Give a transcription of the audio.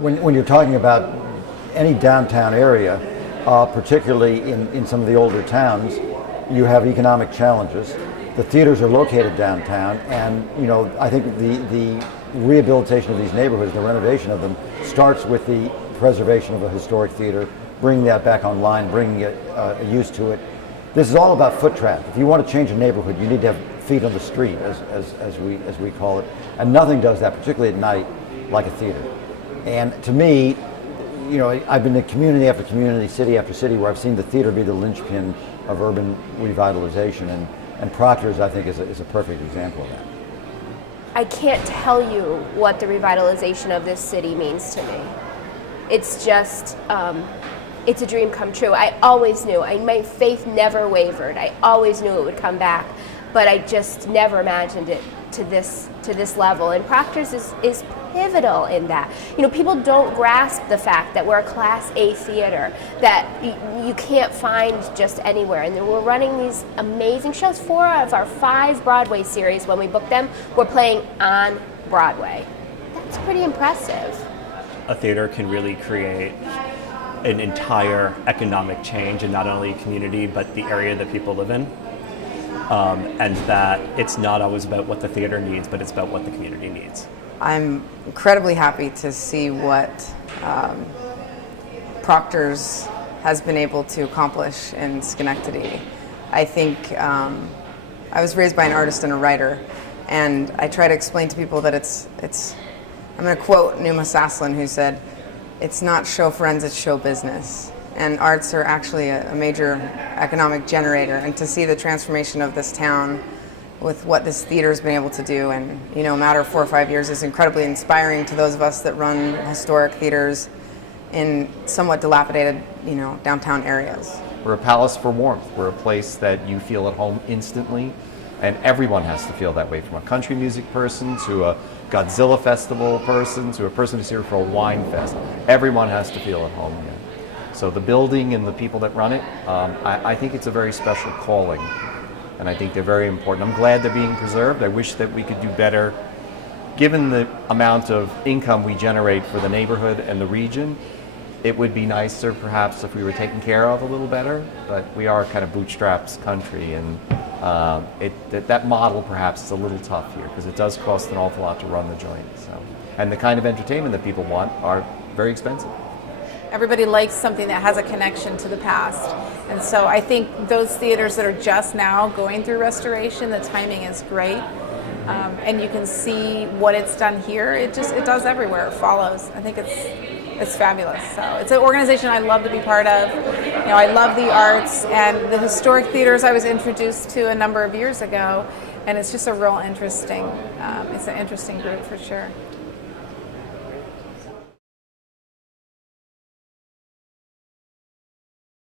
when you're talking about any downtown area, particularly in some of the older towns, you have economic challenges. The theaters are located downtown, and I think the rehabilitation of these neighborhoods, the renovation of them, starts with the preservation of a historic theater, bringing that back online, bringing a use to it. This is all about foot traffic. If you want to change a neighborhood, you need to have feet on the street, as we call it, and nothing does that, particularly at night, like a theater. And to me, I've been in community after community, city after city, where I've seen the theater be the linchpin of urban revitalization, and Proctor's, I think, is a perfect example of that. I can't tell you what the revitalization of this city means to me. It's just, it's a dream come true. I always knew, my faith never wavered. I always knew it would come back, but I just never imagined it to this level. And Proctor's is pivotal in that. People don't grasp the fact that we're a Class A theater that you can't find just anywhere. And then we're running these amazing shows. 4 out of our 5 Broadway series, when we book them, we're playing on Broadway. That's pretty impressive. A theater can really create an entire economic change in not only community, but the area that people live in. And that it's not always about what the theater needs, but it's about what the community needs. I'm incredibly happy to see what Proctor's has been able to accomplish in Schenectady. I think I was raised by an artist and a writer, and I try to explain to people that I'm going to quote Numa Saslin, who said, "It's not show friends, it's show business." And arts are actually a major economic generator, and to see the transformation of this town with what this theater's been able to do in a matter of 4 or 5 years is incredibly inspiring to those of us that run historic theaters in somewhat dilapidated, downtown areas. We're a palace for warmth. We're a place that you feel at home instantly, and everyone has to feel that way, from a country music person to a Godzilla festival person to a person who's here for a wine fest. Everyone has to feel at home here. So the building and the people that run it, I think it's a very special calling, and I think they're very important. I'm glad they're being preserved. I wish that we could do better. Given the amount of income we generate for the neighborhood and the region, it would be nicer perhaps if we were taken care of a little better, but we are kind of bootstraps country, and that model perhaps is a little tough here because it does cost an awful lot to run the joint. And the kind of entertainment that people want are very expensive. Everybody likes something that has a connection to the past. And so I think those theaters that are just now going through restoration, the timing is great. And you can see what it's done here. It does everywhere. It follows. I think it's fabulous. So it's an organization I love to be part of. I love the arts and the historic theaters I was introduced to a number of years ago. And it's just a real interesting, it's an interesting group for sure.